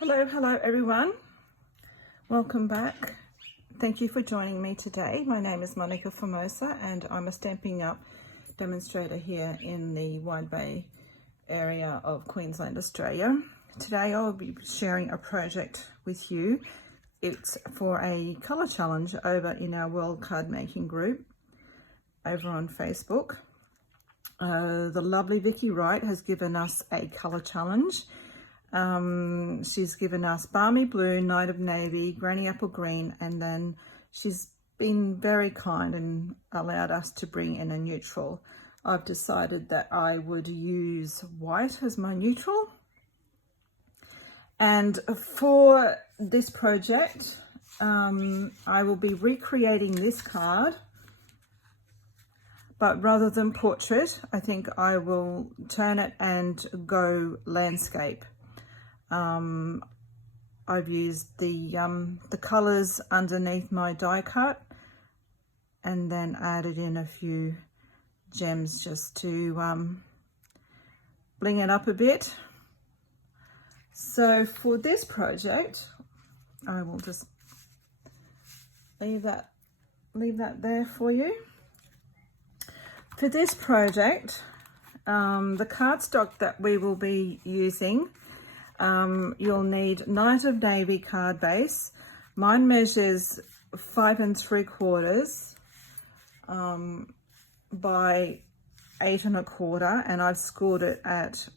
Hello everyone. Welcome back. Thank you for joining me today. My name is Monica Formosa and I'm a Stampin' Up demonstrator here in the Wide Bay area of Queensland, Australia. Today I'll be sharing a project with you. It's for a colour challenge over in our World Card Making group over on Facebook. The lovely Vicky Wright has given us a colour challenge. She's given us Balmy Blue, Night of Navy, Granny Apple Green, and then she's been very kind and allowed us to bring in a neutral. I've decided that I would use white as my neutral. And for this project, I will be recreating this card, but rather than portrait, I think I will turn it and go landscape. I've used the colors underneath my die cut and then added in a few gems just to bling it up a bit. So for this project, I will just leave that there for you. For this project, the cardstock that we will be using, you'll need Night of Navy card base. Mine measures 5 3/4 by 8 1/4, and I've scored it at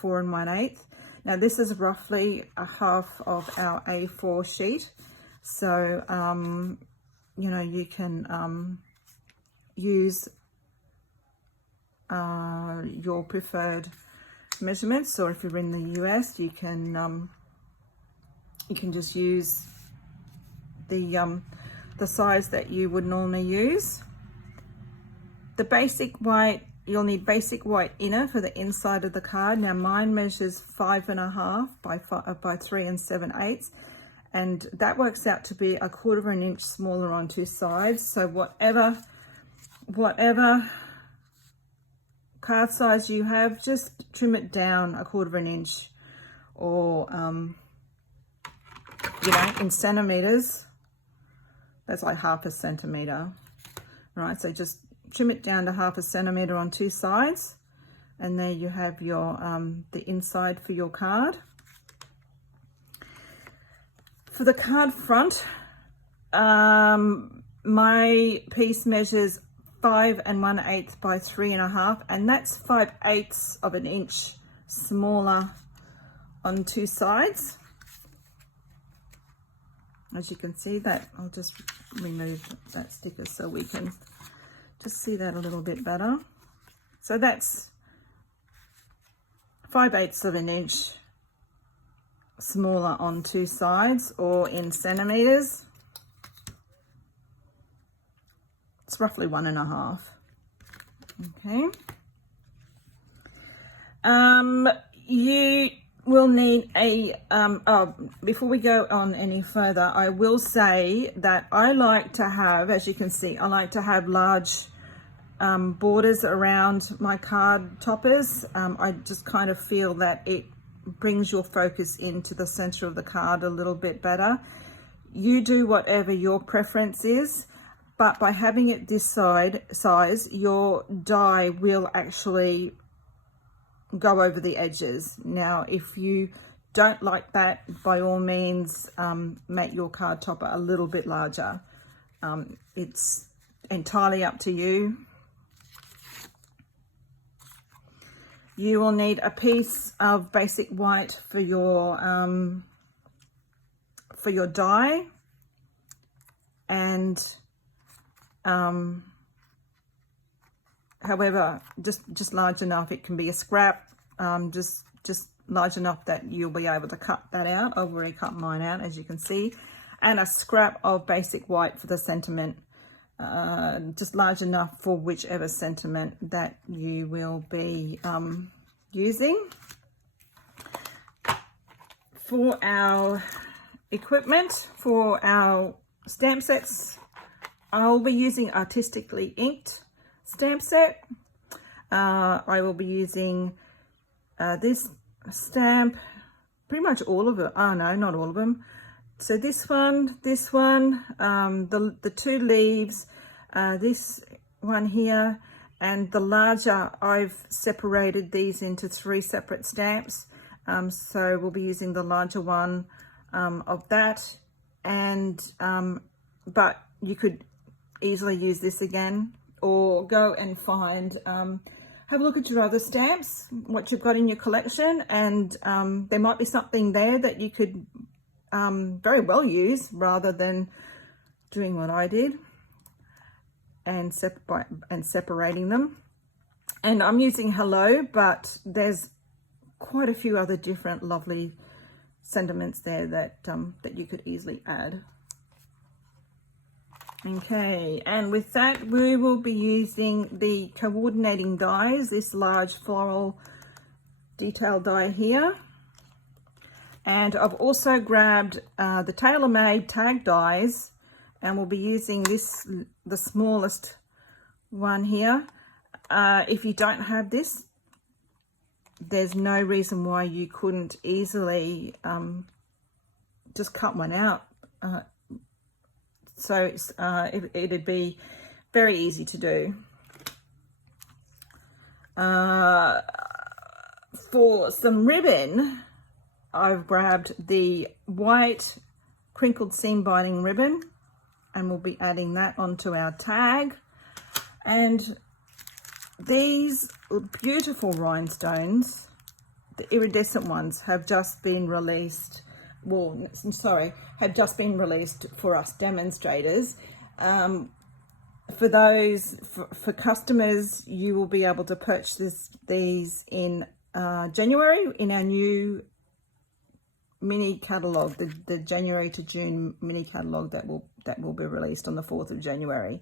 4 1/8. Now this is roughly a half of our A4 sheet, so you know, you can use your preferred measurements, or if you're in the US, you can just use the size that you would normally use. The basic white, you'll need basic white inner for the inside of the card. Now mine measures 5 1/2 by 3 7/8, and that works out to be 1/4 inch smaller on two sides. So whatever card size you have, just trim it down 1/4 inch, or you know, in centimeters, that's like 1/2 centimeter, right? So just trim it down to 1/2 centimeter on two sides, and there you have your the inside for your card. For the card front, my piece measures 5 1/8 by 3 1/2, and that's 5/8 of an inch smaller on two sides. As you can see that, I'll just remove that sticker so we can just see that a little bit better. So that's 5/8 of an inch smaller on two sides, or in centimeters, it's roughly 1 1/2. Okay. You will need a, before we go on any further, I will say that I like to have, as you can see, I like to have large borders around my card toppers. I just kind of feel that it brings your focus into the center of the card a little bit better. You do whatever your preference is, but by having it this size, your die will actually go over the edges. Now, if you don't like that, by all means, make your card topper a little bit larger. It's entirely up to you. You will need a piece of basic white for your die, and however, just large enough. It can be a scrap, just large enough that you'll be able to cut that out. I've already cut mine out, as you can see, and a scrap of basic white for the sentiment, just large enough for whichever sentiment that you will be using. For our equipment, for our stamp sets, I'll be using Artistically inked stamp set. I will be using this stamp, pretty much all of it. Oh no, not all of them. So this one, the two leaves, this one here, and the larger, I've separated these into 3 separate stamps. So we'll be using the larger one of that, and but you could easily use this again, or go and find, have a look at your other stamps, what you've got in your collection, and there might be something there that you could very well use, rather than doing what I did and separating them. And I'm using hello, but there's quite a few other different lovely sentiments there that that you could easily add. Okay, and with that we will be using the coordinating dies, this large floral detail die here, and I've also grabbed the Tailor made tag dies, and we'll be using this, the smallest one here. If you don't have this, there's no reason why you couldn't easily just cut one out. So it'd be very easy to do. For some ribbon, I've grabbed the white crinkled seam binding ribbon, and we'll be adding that onto our tag. And these beautiful rhinestones, the iridescent ones, have just been released. Well, I'm sorry, have just been released for us demonstrators. For those, for customers, you will be able to purchase these in January in our new mini catalogue, the January to June mini catalogue that will be released on the 4th of January.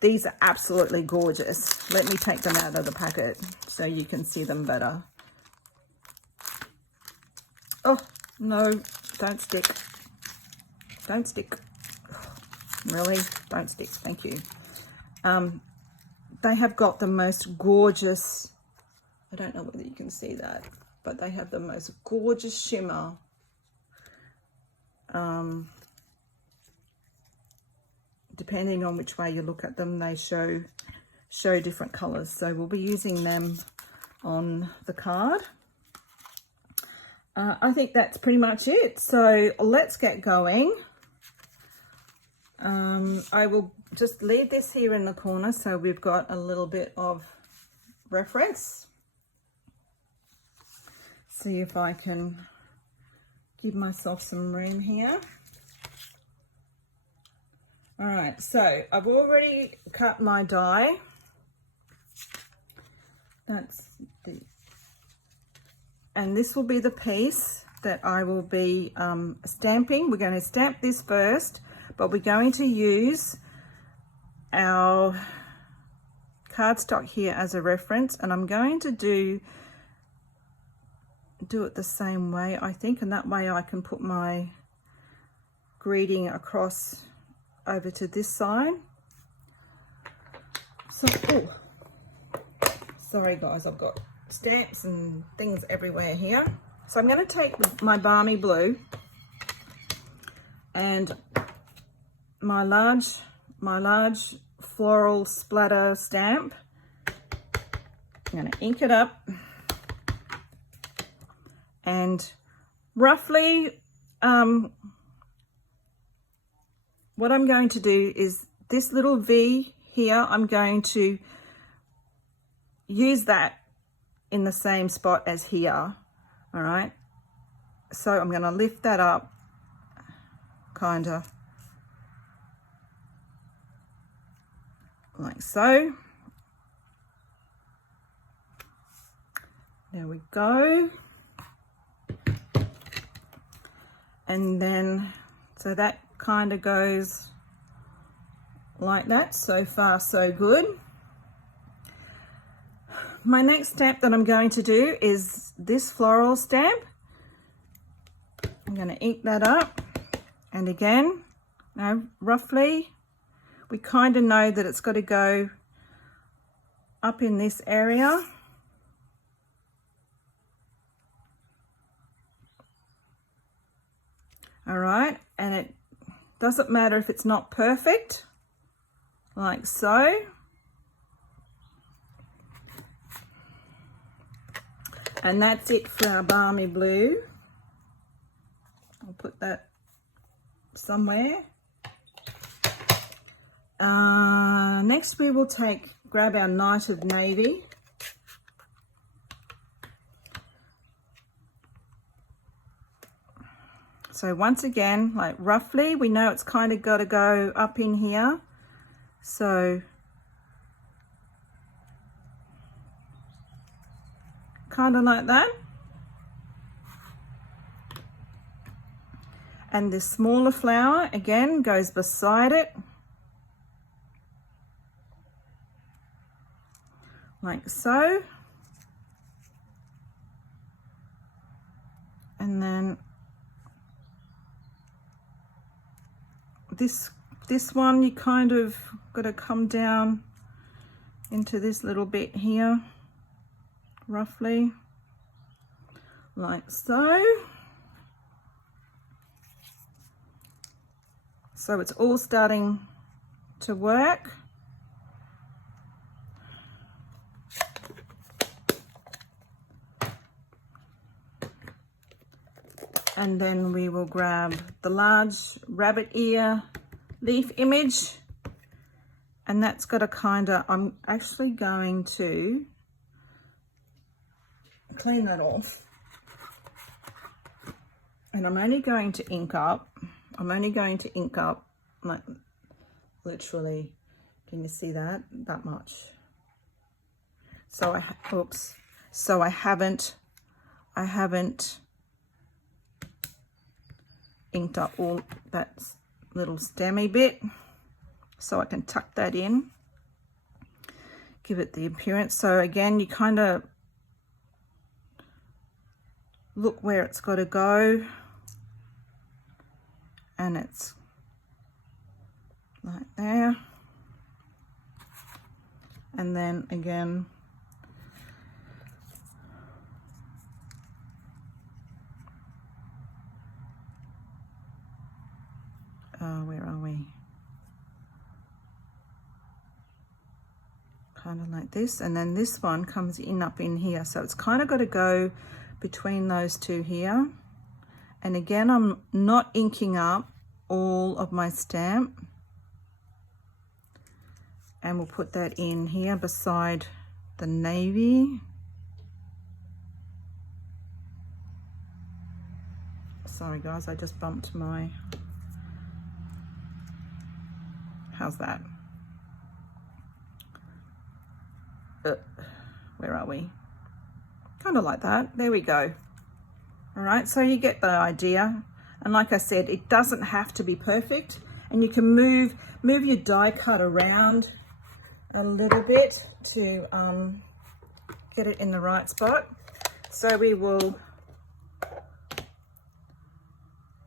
These are absolutely gorgeous. Let me take them out of the packet so you can see them better. Oh no, don't stick. Don't stick. Really? Don't stick. Thank you. They have got the most gorgeous, I don't know whether you can see that, but they have the most gorgeous shimmer. Depending on which way you look at them, they show different colors. So we'll be using them on the card. I think that's pretty much it. So let's get going. I will just leave this here in the corner so we've got a little bit of reference. See if I can give myself some room here. All right, so I've already cut my die. And this will be the piece that I will be stamping. We're going to stamp this first, but we're going to use our cardstock here as a reference, and I'm going to do it the same way, I think, and that way I can put my greeting across over to this side. So, oh, sorry guys, I've got stamps and things everywhere here. So I'm going to take my Balmy blue and my large floral splatter stamp. I'm going to ink it up, and roughly what I'm going to do is this little V here, I'm going to use that in the same spot as here. All right, so I'm going to lift that up kind of like so. There we go. And then so that kind of goes like that. So far so good. My next stamp that I'm going to do is this floral stamp. I'm going to ink that up, and again, now roughly we kind of know that it's got to go up in this area. All right, and it doesn't matter if it's not perfect, like so. And that's it for our balmy blue. I'll put that somewhere. Next we will grab our Night of Navy. So once again, like roughly, we know it's kind of got to go up in here. So kind of like that. And this smaller flower again goes beside it. Like so. And then this one, you kind of got to come down into this little bit here, roughly, like so. So it's all starting to work. And then we will grab the large rabbit ear leaf image, and that's got a kind of, I'm actually going to clean that off, and I'm only going to ink up. I'm only going to ink up like literally, can you see that much? So oops, so I haven't inked up all that little stemmy bit, so I can tuck that in, give it the appearance. So again, you kind of look where it's got to go, and it's like there. And then again, where are we? Kind of like this, and then this one comes in up in here, so it's kind of got to go between those two here. And again, I'm not inking up all of my stamp, and we'll put that in here beside the navy. Sorry guys, I just bumped my, how's that? Where are we? Kind of like that. There we go. All right, so you get the idea. And like I said, it doesn't have to be perfect, and you can move your die cut around a little bit to get it in the right spot. So we will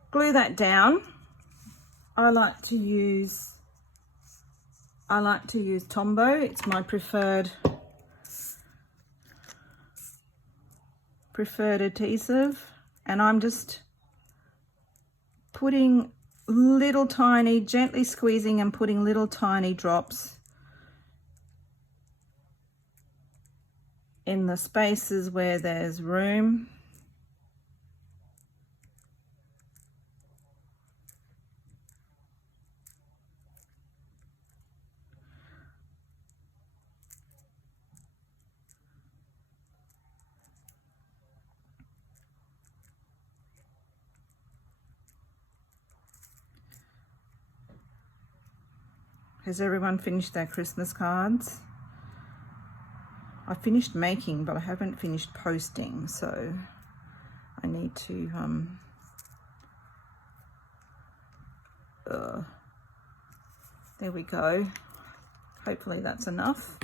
glue that down. I like to use Tombow. It's my preferred adhesive, and I'm just putting little tiny, gently squeezing and putting little tiny drops in the spaces where there's room. Has everyone finished their Christmas cards? I finished making, but I haven't finished posting, so I need to there we go. Hopefully that's enough.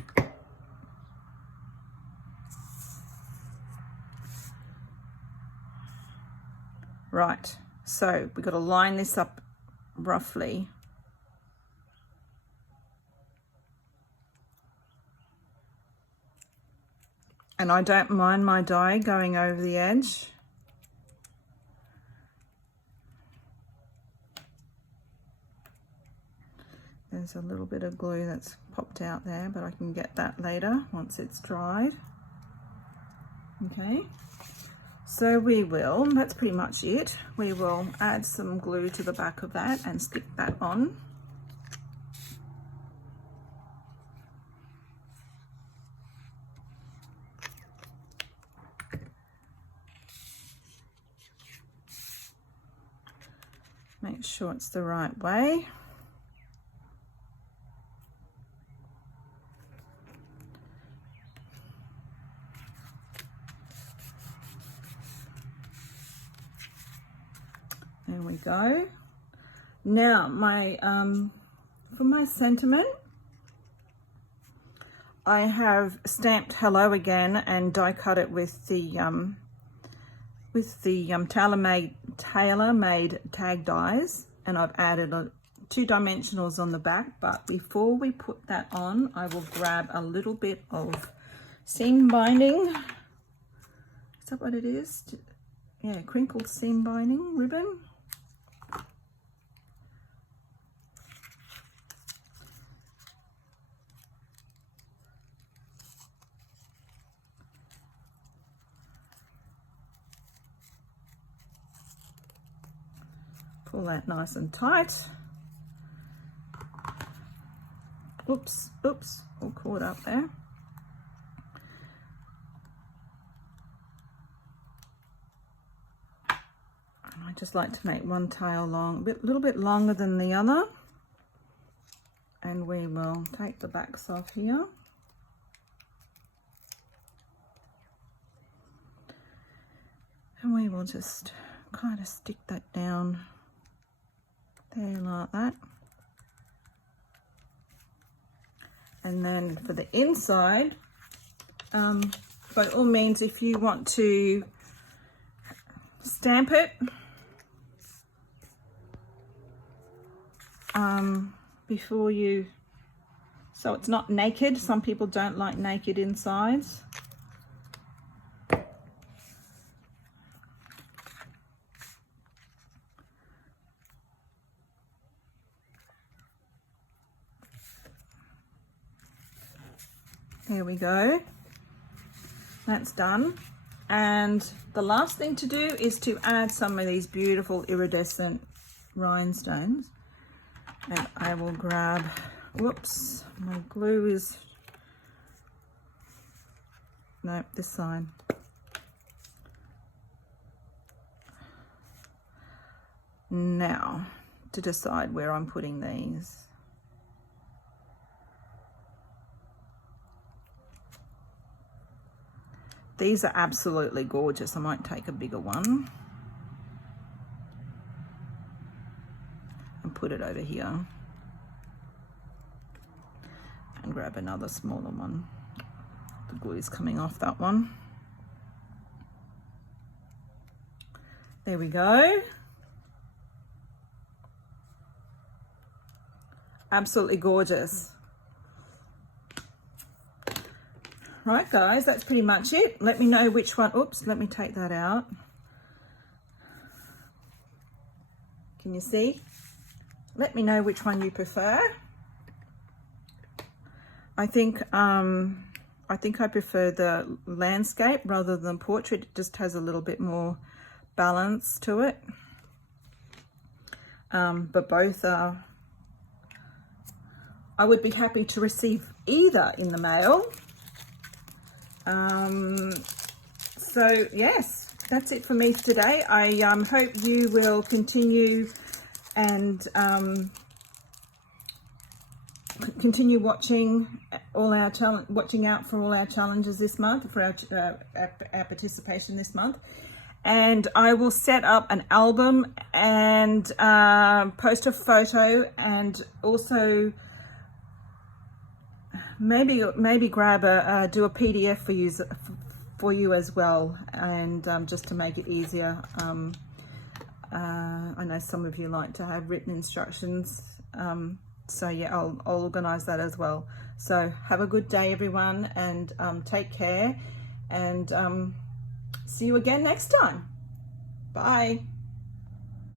Right, so we've got to line this up roughly. And I don't mind my die going over the edge. There's a little bit of glue that's popped out there, but I can get that later once it's dried. Okay, so we will, that's pretty much it. We will add some glue to the back of that and stick that on. Make sure it's the right way. There we go. Now my for my sentiment, I have stamped hello again and die cut it with the Tailor made tag dies, and I've added 2 dimensionals on the back. But before we put that on, I will grab a little bit of seam binding. Is that what it is? Yeah, crinkled seam binding ribbon. Pull that nice and tight. Oops, all caught up there. I just like to make one tail long, a little bit longer than the other. And we will take the backs off here. And we will just kind of stick that down there like that. And then for the inside, by all means, if you want to stamp it before you, so it's not naked. Some people don't like naked insides. There we go, that's done. And the last thing to do is to add some of these beautiful iridescent rhinestones. And I will grab, whoops, my glue is, no, this side. Now, to decide where I'm putting these. These are absolutely gorgeous. I might take a bigger one and put it over here and grab another smaller one. The glue is coming off that one. There we go. Absolutely gorgeous. Right guys, that's pretty much it. Let me know which one, oops, let me take that out. Can you see? Let me know which one you prefer. I think I prefer the landscape rather than portrait. It just has a little bit more balance to it. But both are, I would be happy to receive either in the mail. So yes, that's it for me today. I hope you will continue and continue watching all our watching out for all our challenges this month, for our participation this month. And I will set up an album and post a photo, and also maybe grab do a PDF for you as well, and just to make it easier. I know some of you like to have written instructions, so yeah, I'll organize that as well. So have a good day everyone, and take care, and see you again next time. Bye.